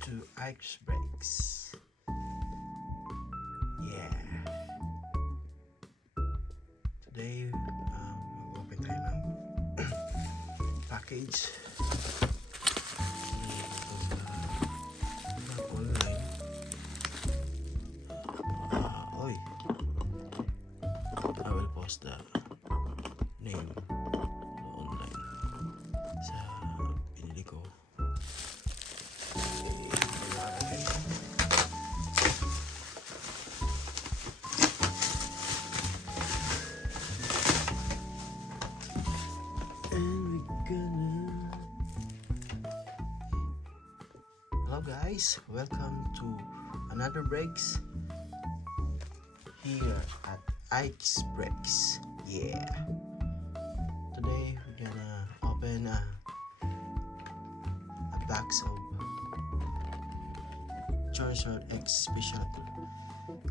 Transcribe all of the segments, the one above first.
to Ike's Brakes. Yeah. Today, mag-open tayo ng package. Online. Oy. I will post the name online sa pinili ko. Hello guys, welcome to another breaks here at Ike's Brakes. Yeah. Today we're gonna open a box of Charizard X Special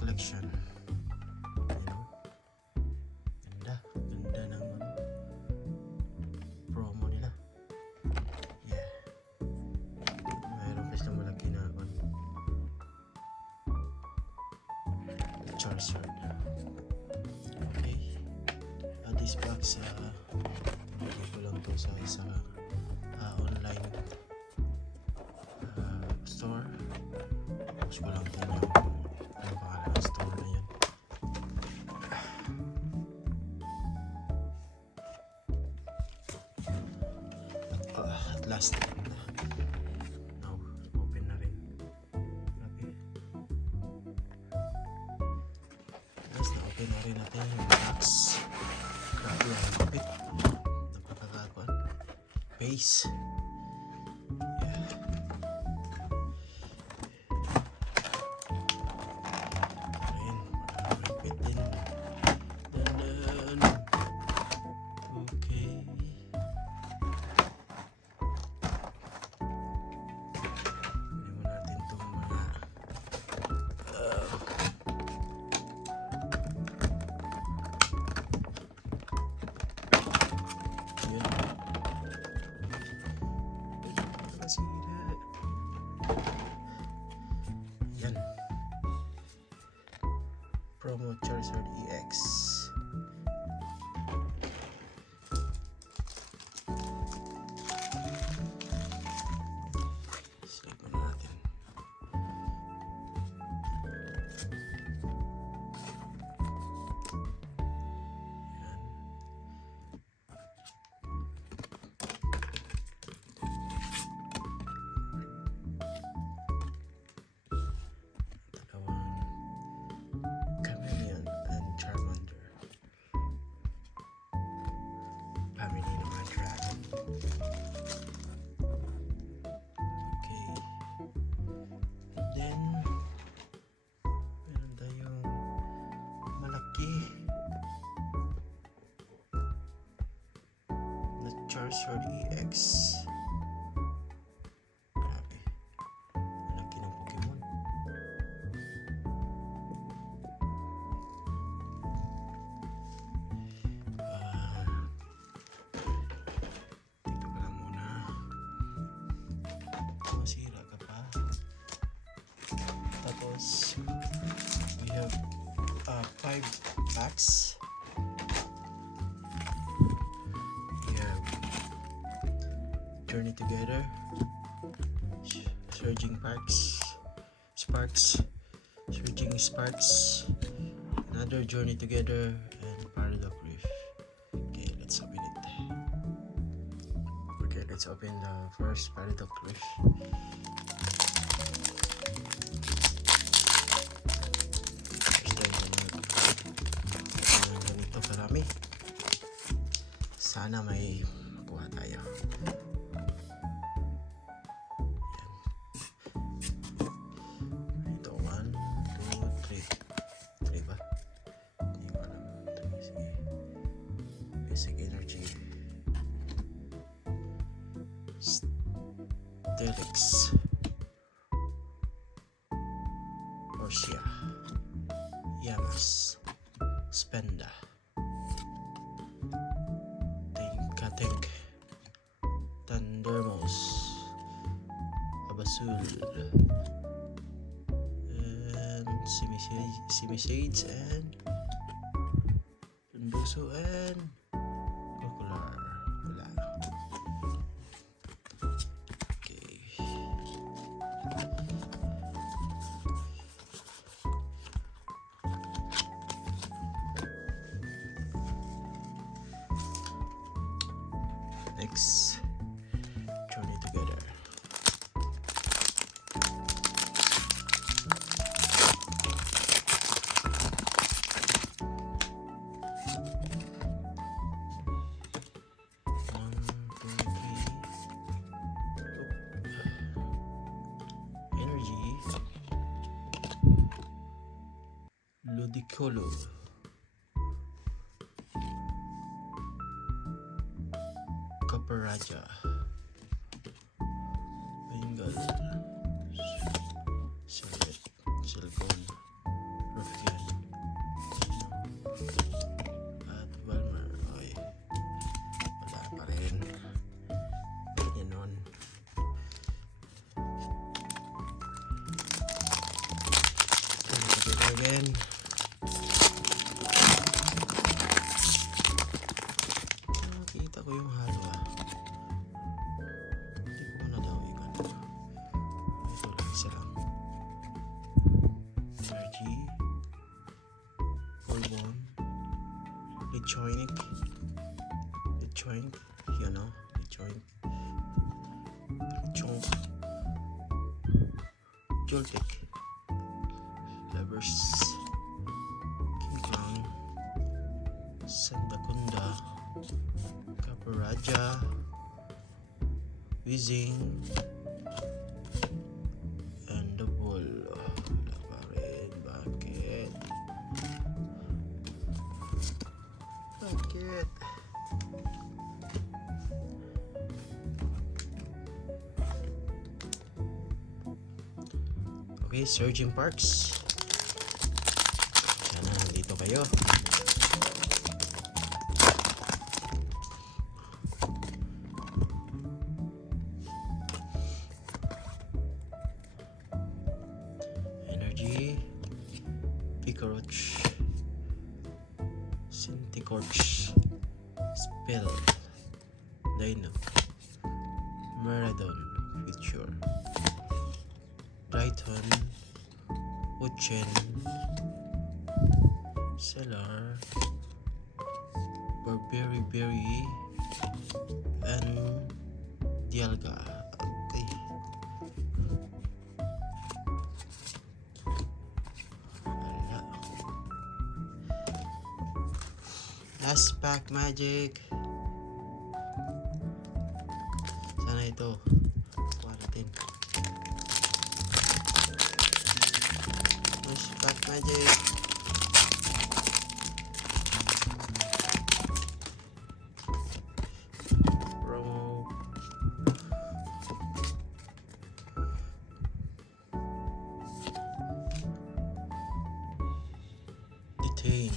Collection. Ganda ng promo nila. Yeah. Mayroon pa silang malaki na Charizard. Okay. This box, bigay ko lang to sa isang online store. Tapos ko lang din yung pangalan ng store na yun. At last, now open na rin. Okay. Guys, na-open na rin natin yung box. Grabe ang kapit. Napakakakuan. Base. Yeah. Ayun. Malapit din. Dandan. Okay. Kunin mo natin itong mga yun. Masira. Yan. Promo Charizard EX. Select mo na natin. Yan. Dalawang Chameleon and Charmander. Family ng mga dragon. Okay. Then, meron tayong malaki na Charizard EX. Grabe. Malaki ng Pokemon. Dito ka lang muna. Masira ka pa. Tapos, we have 5 packs. We have Journey Together, Surging Sparks, Surging Sparks, another Journey Together, and Paradox Reef. Okay, let's open it. Okay, let's open the first Paradox Reef. First time ko na ganito karami. Sana may makuha tayo. Yan. Ito, 1, 2, 3. 3 ba? Hindi ko alam. 3, sige. Basic Energy. Steelix. Portia. Yamas. Spenda. Tank. Thundermos. Abasul. easy message and Tunduso and Crocodile. Wala. Okay. Next, journey together. Ludicolo. Caparaja. Bengal. Silvet. Silicon. Ruffian. At Balmer. Ay. Wala pa rin. Ganyan nun. Again. Nakita ko yung halo Hindi ko na daw ikan. Ito lang isa lang. Energy. Colbon. Lechoinic. Lechoinic. Yun o. Lechoinic. Lechonk. Joltek. Lovers. King Kong. Sandakunda. Caparaja. Whizzing. And the bull. Wala pa rin. Bakit? Bakit? Okay, Surging Parks. Sana nandito kayo. Energy. Picaroch. Centicorch. Spell. Dino. Maradon. Future. Triton. Uchen. Cellar. Barberry Berry. And Dialga. Okay. Wala. Last pack magic. Sana ito. Kuha natin. Last pack magic. Promo. Detain.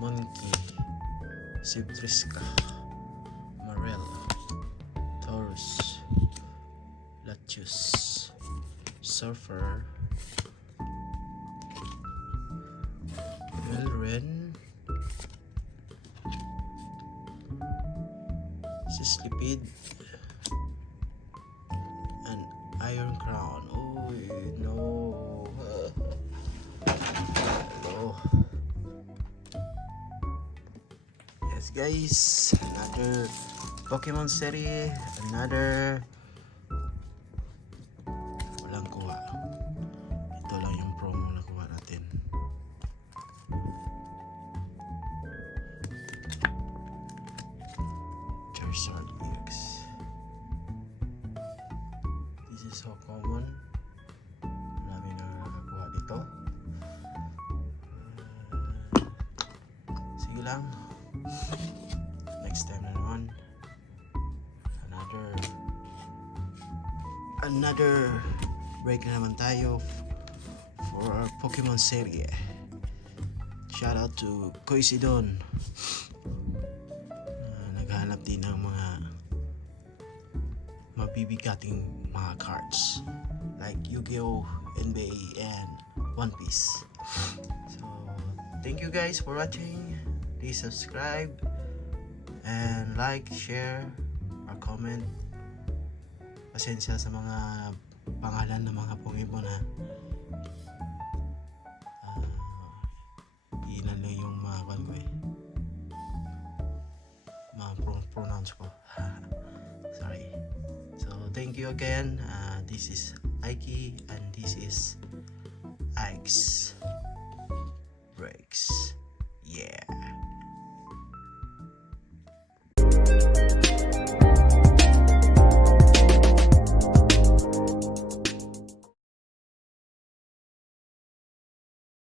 Monkey. Sibtriska. Morel. Taurus. Latius. Surfer. Melren. Sislipid. An Iron Crown. Oh no. Hello. Yes guys, another Pokemon series, another walang kuha. Ito lang yung promo na kuha natin. Charizard EX. This is so common. Marami na nakakuha dito. Sige lang. Next time na naman. Another break na naman tayo for our Pokemon series. Shout out to Koisidon. Naghanap din ng mga mabibigating mga cards like Yu-Gi-Oh, NBA, and One Piece. So, thank you guys for watching. Please subscribe and like, share, or comment. Pasensya sa mga pangalan ng mga pungipon ha. Ilan lang yung mga ko eh. Mga pronounce ko. Sorry. So, thank you again. This is Aiki and this is Ike's.